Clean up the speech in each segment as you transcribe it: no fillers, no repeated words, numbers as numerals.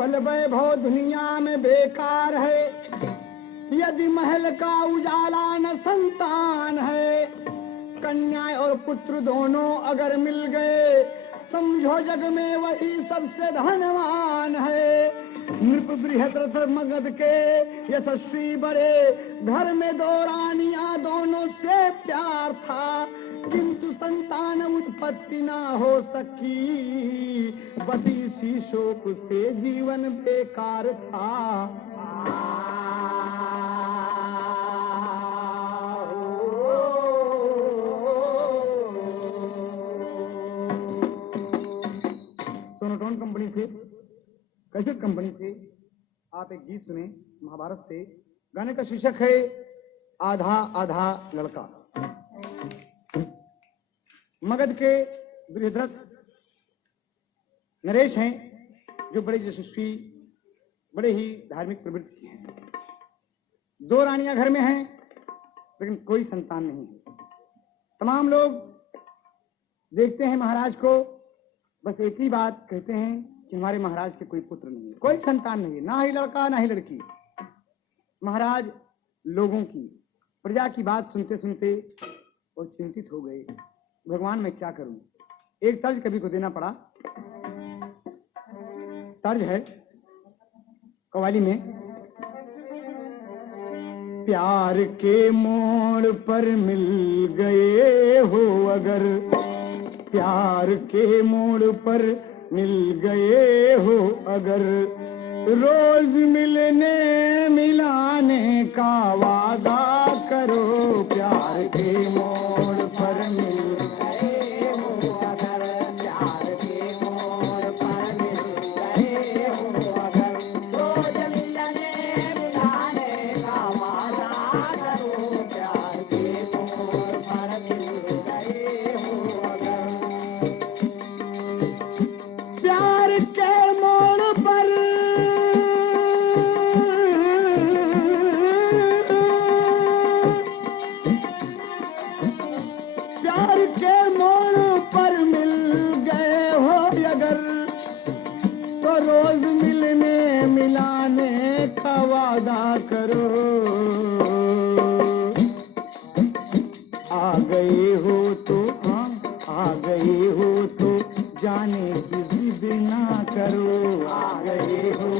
बल वैभव दुनिया में बेकार है, यदि महल का उजाला न संतान है। कन्या और पुत्र दोनों अगर मिल गए, समझो जग में वही सबसे धनवान है। नृप बृहद्रथ मगध के यशस्वी बड़े, घर में 2 रानियां दोनों से प्यार था, किंतु संतान उत्पत्ति ना हो सकी, बदी सी शोक से जीवन बेकार था। सोनोटोन कंपनी से, कैसेट कंपनी से आप एक गीत सुने महाभारत से। गाने का शीर्षक है आधा आधा लड़का। मगध के बृहद्रथ नरेश हैं, जो बड़े यशस्वी, बड़े ही धार्मिक प्रवृत्ति के हैं। 2 रानियां घर में हैं, लेकिन कोई संतान नहीं है। तमाम लोग देखते हैं महाराज को, बस एक ही बात कहते हैं कि हमारे महाराज के कोई पुत्र नहीं है, कोई संतान नहीं है, ना ही लड़का ना ही लड़की। महाराज लोगों की, प्रजा की बात सुनते सुनते और चिंतित हो गए, भगवान मैं क्या करूं। एक तर्ज कवि को देना पड़ा। तर्ज है कव्वाली में, प्यार के मोड़ पर मिल गए हो अगर, प्यार के मोड़ पर मिल गए हो अगर, रोज मिलने मिलाने का वादा करो। प्यार के मोड़ पर मिल गए हो अगर, प्यार के मोड़ पर मिल गए हो अगर, रोज मिलने मिलाने का वादा करो। प्यार के मोड़ पर मिल गए हो अगर, प्यार के मोड़ पर मिल गए हो अगर, तो रोज मिलने मिलाने का वादा करो। आ गए हो तो आ गए हो तो जाने की जिद ना करो। आ गए हो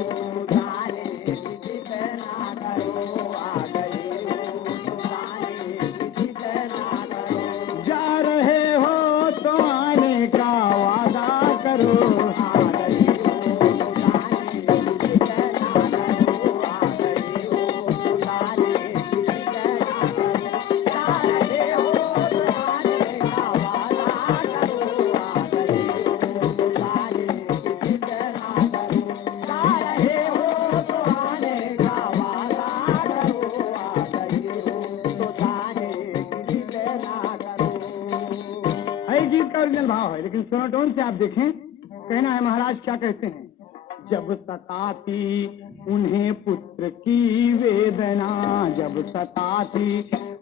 जाने की जिद ना करो। आ गए हो तो जाने की जिद ना करो। जा रहे हो तो आने का वादा करो। आ गए हो तो जाने की जिद ना करो। आ गए हो तो जाने की जिद ना करो। जा रहे हो तो आने का वादा करो। आ गए हो तो जाने की जिद ना करो। जा रहे हो तो आने का वादा करो। आ गए हो तो जाने की जिद ना करो। है गीत का ओरिजिनल भाव है, लेकिन सोनोटोन से आप देखें, कहना है महाराज क्या कहते हैं। जब सताती उन्हें पुत्र की वेदना, जब सताती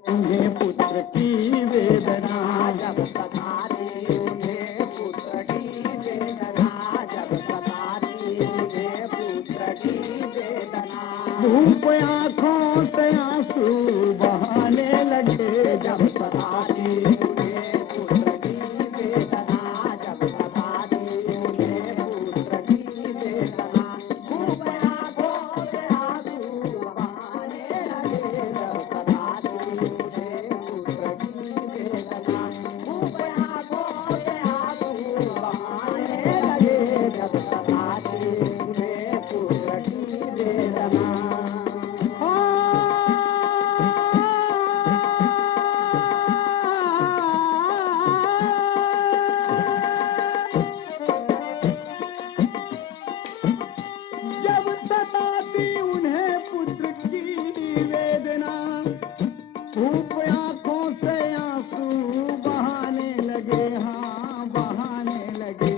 उन्हें पुत्र की वेदना, जब सताती उन्हें पुत्र की वेदना, जब सताती उन्हें पुत्र की वेदना, धूप आंखों से आंसू बहाने लगे। जब सताती उन्हें पुत्र की वेदना, जब सताती उन्हें पुत्र की वेदना, धूप आंखों से आंसू बहाने लगे। जब सताती उन्हें पुत्र की वेदना, धूप आंखों से आंसू बहाने लगे। जब सताती उन्हें पुत्र की वेदना। जब सताती उन्हें पुत्र की वेदना, धूप आंखों से आंसू बहाने लगे। हाँ बहाने लगे।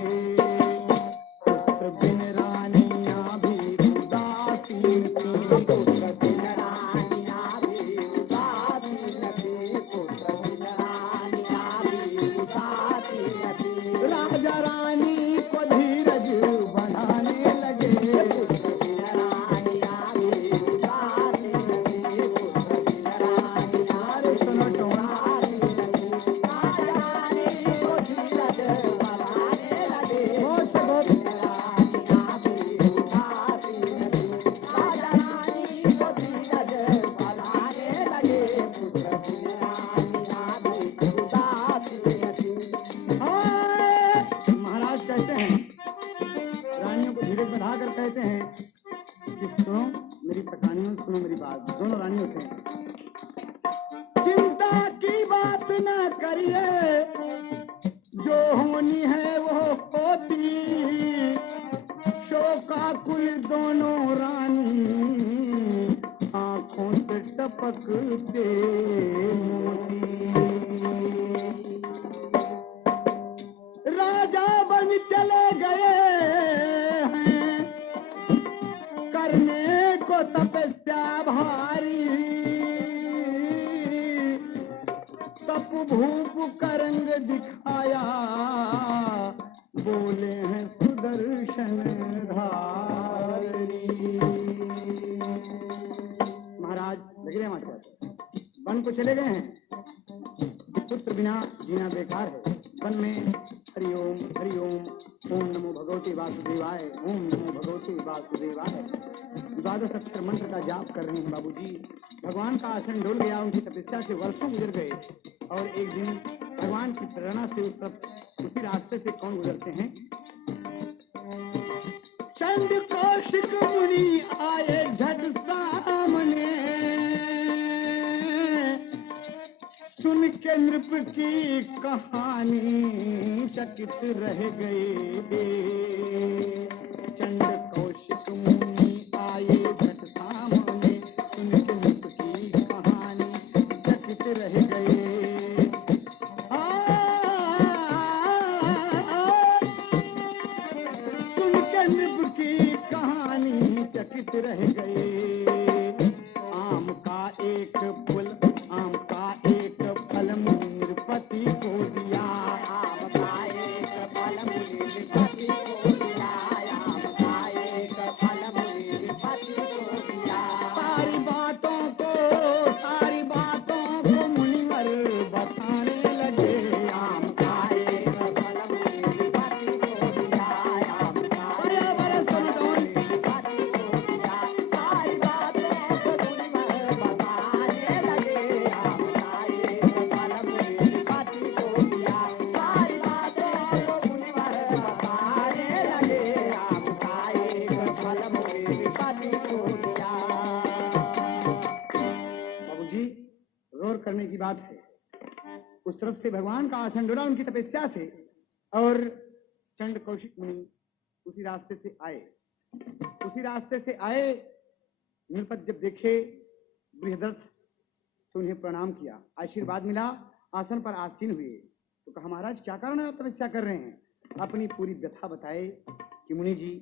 पुत्र बिन रानियां भी उदासी थी, पुत्र बिन रानियां भी उदासी थी, पुत्र बिन रानियां भी उदासी थी। राजा रानी को धीरज बढ़ाने लगे। महाराज दोनों रानियों से चिंता की बात न करिए, जो होनी है वो होती, शोकाकुल दोनों रानी आंखों से टपकते मोती। राजा बन चले गए हैं करने को तपस्या भारी, तप भूप करंग दिखाया, बोले हैं सुदर्शन धारी। महाराज लगे मास्टर वन को चले गए हैं, पुत्र बिना जीना बेकार है। वन में हरिओम ओम नमो भगवते वासुदेवाय, ओम नमो भगवते वासुदेवाय 12 अक्षर मंत्र का जाप कर रहे हैं बाबूजी। भगवान का आसन डोल गया, उनकी तपस्या से वर्षों गुजर गए और एक दिन भगवान की प्रेरणा से उसी रास्ते से कौन गुजरते हैं? चंड कौशिक मुनि आए झट सामने, सुन के नृप की कहानी चकित रह गए। चंड कौशिक मुनि आए झट सामने, सुन के नृप की कहानी चकित रह गए। सुन के नृप की कहानी चकित रह गए। आम का एक फूल, आम का एक फल नृपति को दिया, आम का एक फल नृपति को दिया, आम का एक फल नृपति को दिया। सारी बातों को मुनिवर बताने लगे, आम का एक फल नृपति को दिया, आम का बराबर सुनो नृपति को दिया। सारी बातों को मुनिवर बताने लगे, आम का एक फल नृपति को दिया। सारी बातों को मुनिवर बताने लगे, आम का एक फल नृपति को दिया। बाबूजी गौर करने की बात है, उस तरफ से भगवान का आसन डोला उनकी तपस्या से, और चंड कौशिक मुनि उसी रास्ते से आए। उसी रास्ते से आए, नृपत जब देखे बृहदर्थ तो उन्हें प्रणाम किया, आशीर्वाद मिला, आसन पर आसीन हुए। तो कहा महाराज क्या कारण आप तपस्या कर रहे हैं? अपनी पूरी व्यथा बताए कि मुनि जी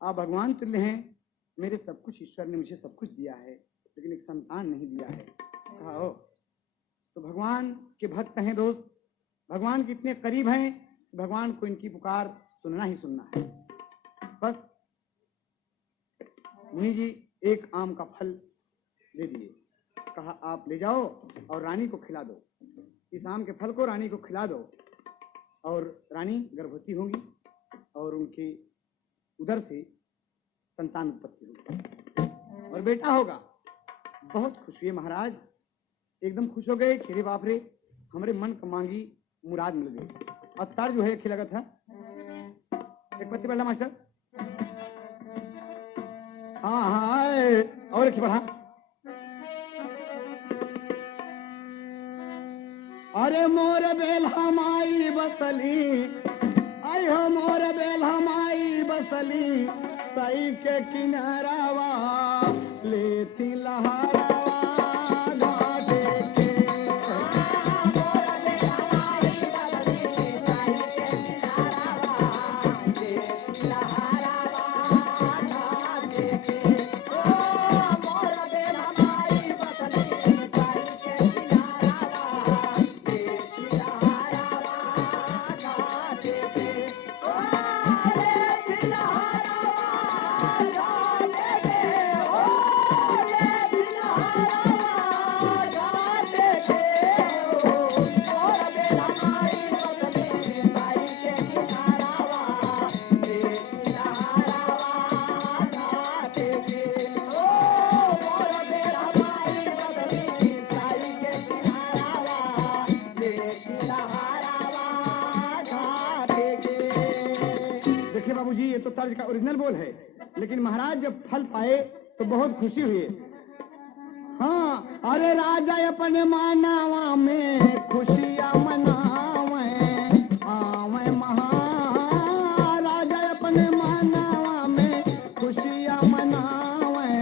आप भगवान तुल्य हैं, मेरे सब कुछ ईश्वर ने मुझे सब कुछ दिया है, लेकिन एक संतान नहीं दिया है। कहा हो तो भगवान के भक्त हैं दोस्त, भगवान के इतने करीब हैं, भगवान को इनकी पुकार सुनना ही सुनना है। बस मुनि जी एक आम का फल दे दिए, कहा आप ले जाओ और रानी को खिला दो, इस आम के फल को रानी को खिला दो, और रानी गर्भवती होंगी और उनके उदर से संतान उत्पत्ति होगी और बेटा होगा। बहुत खुश हुए महाराज, एकदम खुश हो गए। खेरे बाप रे, हमारे मन का मांगी मुराद मिल गई। और तार जो है खिलागत है, एक पत्ती बढ़ा मास्टर, हाँ हाँ, और एक बढ़ा। अरे मोर बेल हमाई बसली, आई हो मोर बेल हमाई बसली, सई के किनारावा लेती लहरावा घाटे के। मोर बेल हमाई बसली, सई के किनारावा लेती लहरावा घाटे के। ओ मोर बेल हमाई बसली, सई के किनारावा लेती लहरावा घाटे के। देखिए बाबूजी, ये तो तर्ज का ओरिजिनल बोल है, लेकिन महाराज जब फल पाए तो बहुत खुशी हुई। अरे राजा अपने मानवा में खुशियां मनावे, आवे महाराजा अपने मानवा में खुशियां मनावे,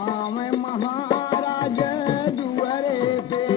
आवे महाराज दुआरे पे।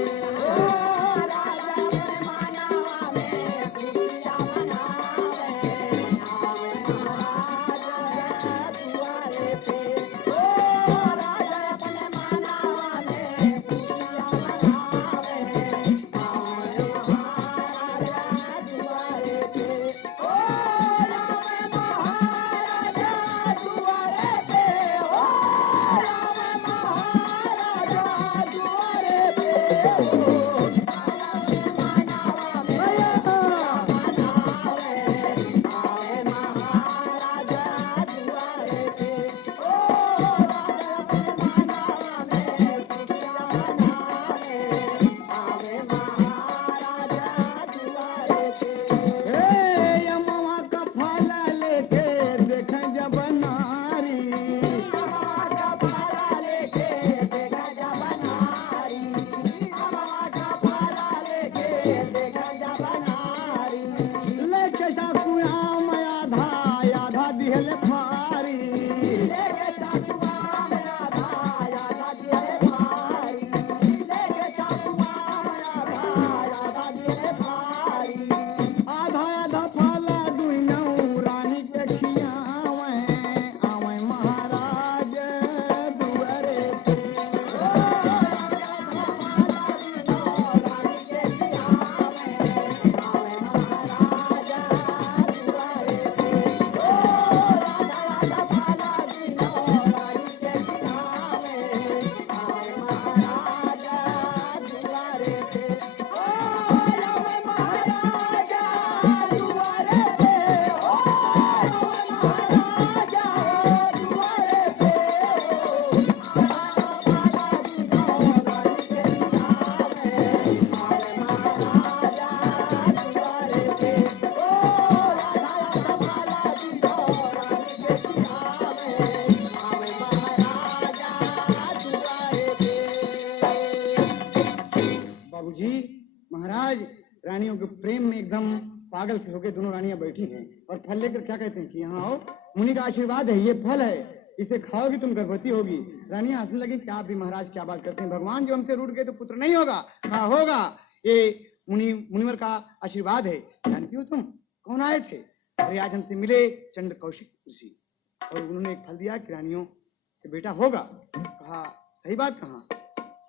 महाराज रानियों के प्रेम में एकदम पागल से होकर दोनों रानियां बैठी हैं और फल लेकर क्या कहते हैं कि यहाँ आओ, मुनि का आशीर्वाद है, ये फल है, इसे खाओगी तुम गर्भवती होगी। रानियां हंसने लगी, क्या आप भी महाराज क्या बात करते हैं, भगवान जो हमसे रूठ गए तो पुत्र नहीं होगा, हाँ होगा, ये मुनिवर का आशीर्वाद है। जानती हो तुम कौन आए थे? अरे आज हमसे मिले चंद्र कौशिक ऋषि, और उन्होंने एक फल दिया कि रानियों के बेटा होगा। कहा सही बात कहा,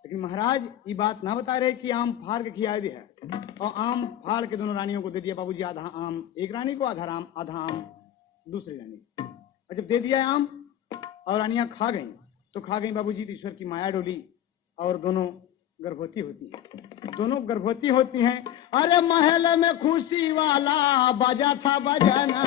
लेकिन महाराज ये बात ना बता रहे कि आम फाड़ के खिया दिया है, और आम फाड़ के दोनों रानियों को दे दिया बाबूजी, आधा आम एक रानी को, आधा आम दूसरी रानी। और जब दे दिया आम और रानियां खा गईं, तो खा गईं बाबूजी, तो ईश्वर की माया डोली और दोनों गर्भवती होती हैं, दोनों गर्भवती होती हैं। अरे महल में खुशी वाला बाजा था बजाना,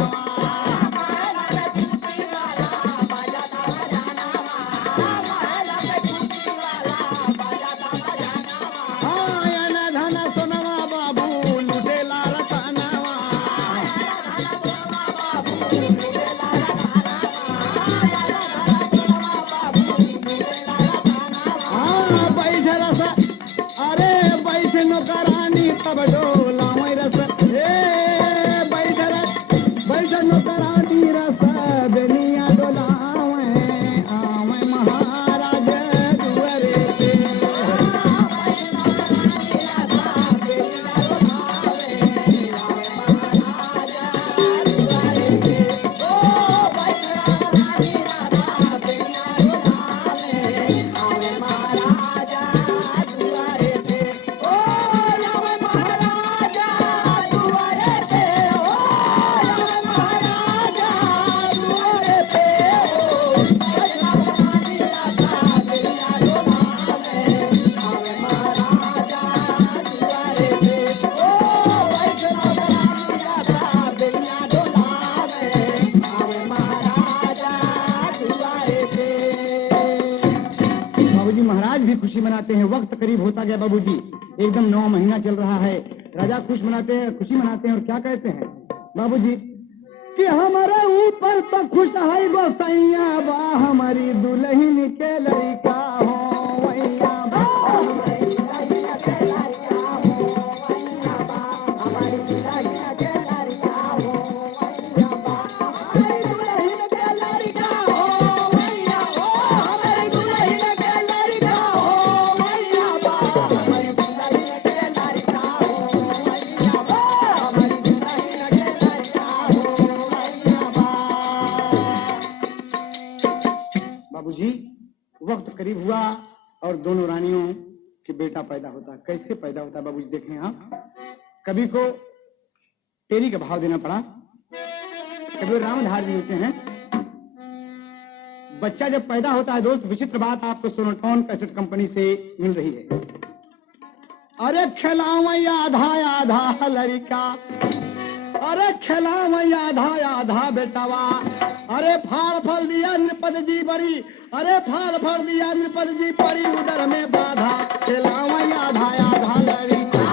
तब डोला मैं रस बैठन करानी रस बेनिया डोलावे, आवे महाराज दुआरे पे। खुशी मनाते हैं। वक्त करीब होता गया बाबूजी, एकदम 9 महीना चल रहा है। राजा खुश मनाते हैं, खुशी मनाते हैं, और क्या कहते हैं बाबूजी कि हमारे ऊपर तो खुश है गोसैया बा, हमारी दुल्हन के लड़का हो वैया बा। दोनों रानियों के बेटा पैदा होता है। कैसे पैदा होता है बाबूजी देखें आप। कभी को तेरी का भाव देना पड़ा, कभी रामधार जी होते हैं। बच्चा जब पैदा होता है दोस्त, विचित्र बात आपको सोनोटोन कैसेट कंपनी से मिल रही है। अरे खिलावई आधा आधा लड़का, अरे खिलावई आधा आधा बेटावा, अरे फाड़ फल दिया नृपद जी बड़ी, अरे फाड़ फल दिया नृपद जी बड़ी उधर में बाधा, खिलावई आधा आधा लड़का।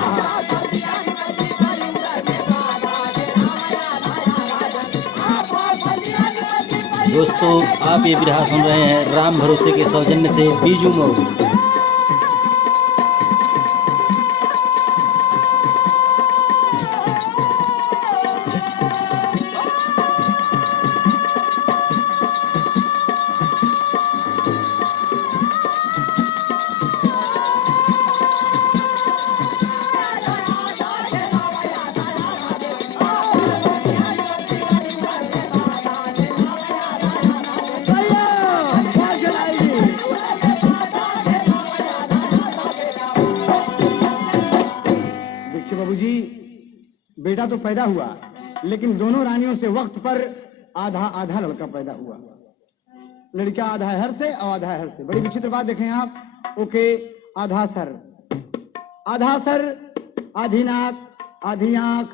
दोस्तों आप ये बिरहा सुन रहे हैं राम भरोसे के सौजन्य से बीजू मऊ। बेटा तो पैदा हुआ, लेकिन दोनों रानियों से वक्त पर आधा आधा लड़का पैदा हुआ। लड़का आधा हर से और आधा हर से। बड़ी विचित्र बात देखें आप। ओके, आधा सर, आधी नाक, आधी आंख,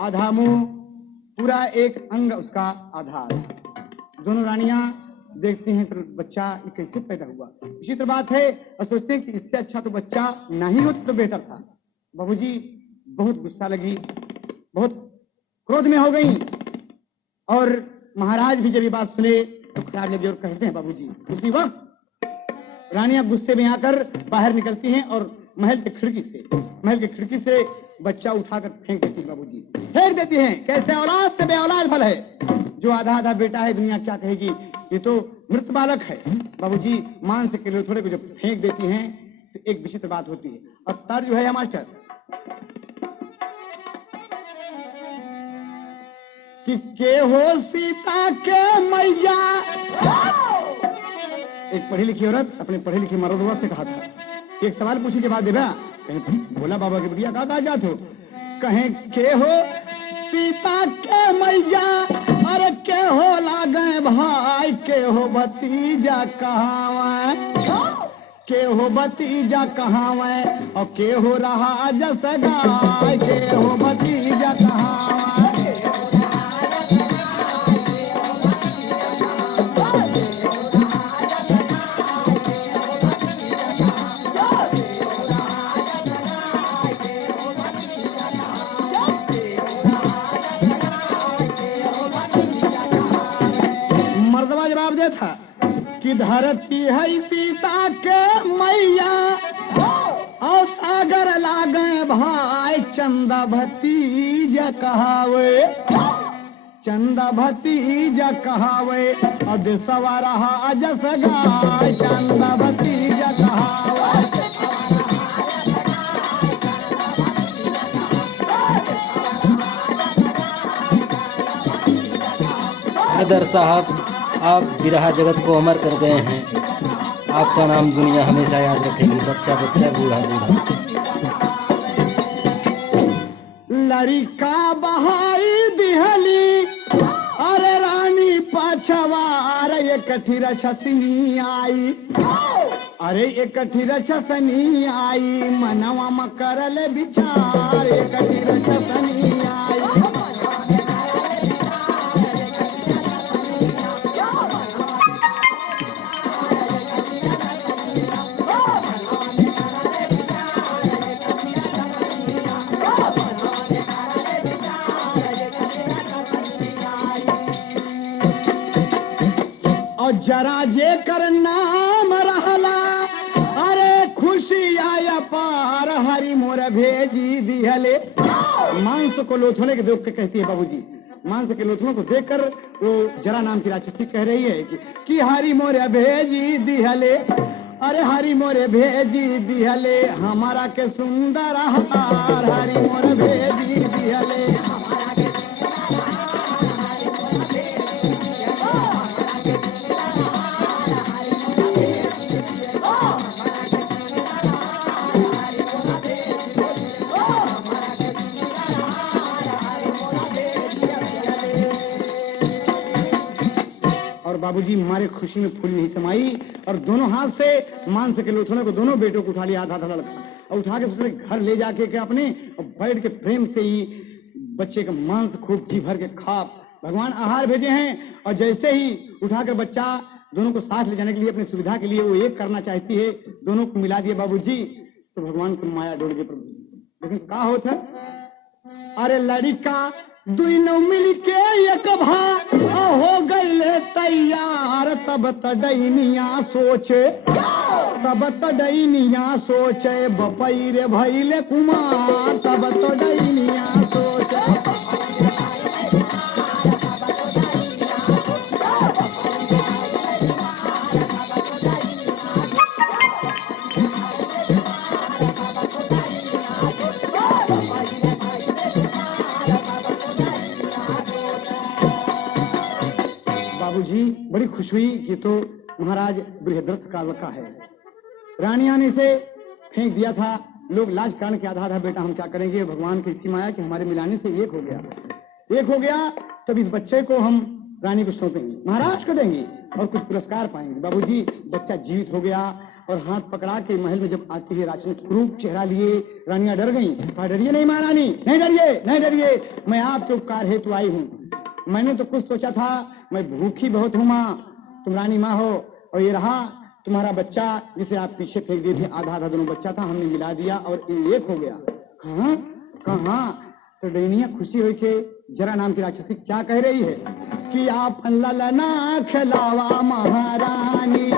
आधा मुंह, पूरा एक अंग उसका आधा आधा। दोनों रानियां देखती हैं तो बच्चा ये कैसे पैदा हुआ। विचित्र बात है और सोचते हैं कि इससे अच्छा तो बच्चा नहीं होता तो बेहतर था। बाबूजी बहुत गुस्सा लगी, बहुत क्रोध में हो गई, और महाराज भी जब ये बात सुने तो खराब लगी और कहते हैं बाबूजी। उसी वक्त रानियां गुस्से में आकर बाहर निकलती हैं और महल की खिड़की से बच्चा उठाकर फेंक देती है। बाबूजी फेंक देती हैं। कैसे औलाद से बेऔलाद भल है। जो आधा आधा बेटा है दुनिया क्या कहेगी, ये तो मृत बालक है। बाबूजी मान से किलो थोड़े को जब फेंक देती हैं तो एक विचित्र बात होती है। और तर जो है मास्टर कि के हो सीता के मैया। एक पढ़ी लिखी औरत अपने पढ़े लिखे मर्दवा से कहा था, एक सवाल पूछी के बाद देवा कहीं बोला बाबा के बढ़िया कहा जात हो, कहें के हो सीता के मैया, अरे के हो लागे भाई, के हो भतीजा कहावा, के हो भतीजा कहावा, और के हो रहा जस गाय, के हो भतीजा कहावा। था कि धरती है सीता के मैया, और सागर लागे भाई, चंदा भतीजा कहावे, चंदा भतीजा कहावे, और देशवा रहा जस गाय, चंदा भतीजा कहावे। हैदर साहब, आप बिरहा जगत को अमर कर गए हैं। आपका नाम दुनिया हमेशा याद रखेगी। बच्चा बच्चा बूढ़ा बूढ़ा। लड़का बहाई दिहली, अरे रानी पाछवार, ये कठी रछसनी आई, अरे ये कठी रछसनी आई, मनवा मकरल विचार, ये कठी रछसनी आई। जरा जे कर नाम रहला, अरे खुशी आया पार, हरि मोर भेजी दिहले। मांस को लोथने के देख के कहती है बाबूजी, मांस के लोथनों को देखकर वो जरा नाम की राक्षसी कह रही है कि हरि मोर भेजी दिहले, अरे हरि मोर भेजी दिहले, हमारा के सुंदर हार, हरि मोर भेजी दिहले। बाबूजी मारे खुशी में फूल नहीं समाई और दोनों हाथ से मांस के लोथों को दोनों बेटों को उठा लिया, आधा आधा लगा और उठा के उसने घर ले जाके के अपने और बैठ के प्रेम से ही बच्चे का मांस खूब जी भर के खा। भगवान आहार भेजे हैं और जैसे ही उठाकर बच्चा दोनों को साथ ले जाने के लिए अपनी सुविधा के लिए वो एक करना चाहती है, दोनों को मिला दिए बाबूजी, तो भगवान को माया डोल गए प्रभु जी। लेकिन का होता अरे लड़का दुनो मिल के एक भा हो गए तैयार, तब तडैनिया सोचे बपैरे भैले कुमार, तब तडैनिया सोचे। बाबूजी बड़ी खुश हुई, ये तो महाराज बृहद्रथ काल का है। रानिया ने इसे फेंक दिया था, लोग लाज कारण के आधा बेटा हम क्या करेंगे, भगवान की इसी माया कि हमारे मिलाने से एक हो गया, तब इस बच्चे को हम रानी को सौंपेंगे, महाराज को देंगे और कुछ पुरस्कार पाएंगे। बाबूजी बच्चा जीवित हो गया और हाथ पकड़ा के महल में जब आती है राजन क्रूप चेहरा लिए, रानियां डर गई। डरिए नहीं महारानी, नहीं डरिए, मैं आपके उपकार हेतु आई हूँ। मैंने तो कुछ सोचा था, मैं भूखी बहुत हूँ माँ, तुम रानी माँ हो, और ये रहा तुम्हारा बच्चा जिसे आप पीछे फेंक दिए थे, आधा आधा दोनों बच्चा था, हमने मिला दिया और एक हो गया। कहाँ तो डैनिया खुशी हुई के जरा नाम की राक्षसी क्या कह रही है कि आप ललना खिलावा महारानी,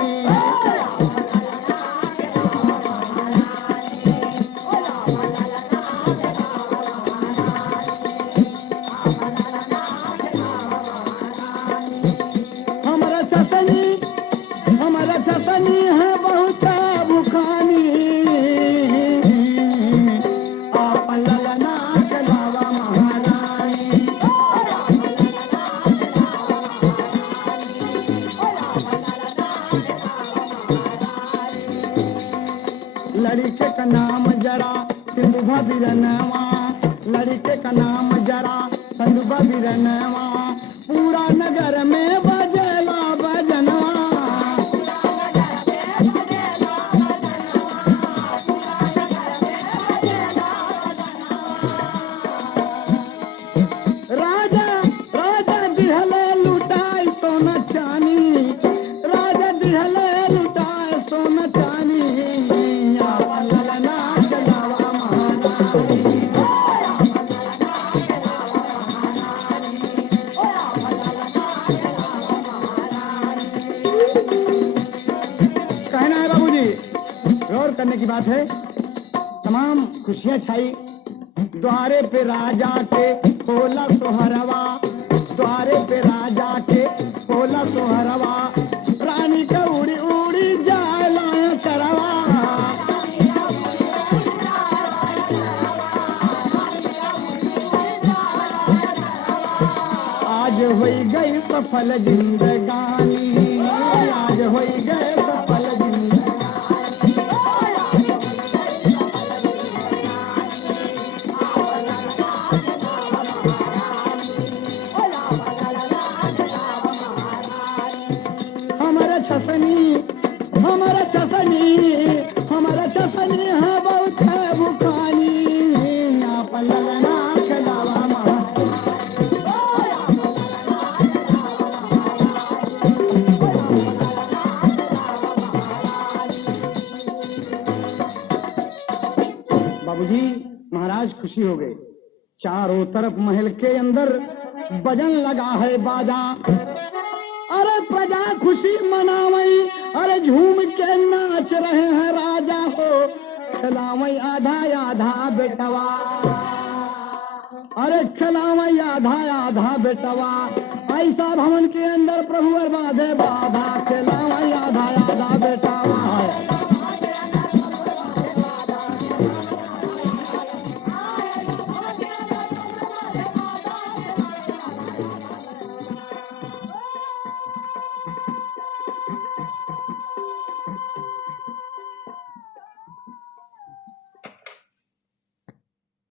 हमारा चटनी है बहुत भुखानी, आप ललना खिलावा महारानी। लड़के का नाम जरा सिंधुभा बिरनवा, लड़के का नाम जरा सिंधुभा बिरनवा, पूरा नगर में बजेला बजनवा। राजा दिहले लुटाए सोना चानी, राजा दिहले लुटाए सोना चानी, आप ललना खिलावा महारानी। कहना है बाबूजी, गौर करने की बात है, तमाम खुशियां छाई। द्वारे पे राजा के खोला सोहरवा, द्वारे पे राजा के खोला सोहरवा, रानी का उड़ी उड़ी जाला करवा। आज होई गई सफल जिंदगानी, आज होई गए सफल जिंदगानी। हमारा चसनी है बहुत है भुखानी, आप ललना खिलावा महारानी। बाबूजी महाराज खुशी हो गए, चारों तरफ महल के अंदर बजन लगा है बाजा, अरे प्रजा खुशी मनावई, अरे झूम के नाच रहे हैं राजा हो, खिलावई आधा आधा बेटवा, अरे खिलावई आधा आधा बेटवा, ऐसा भवन के अंदर प्रभु बाधे बाधा, खिलावई आधा आधा बेटवा।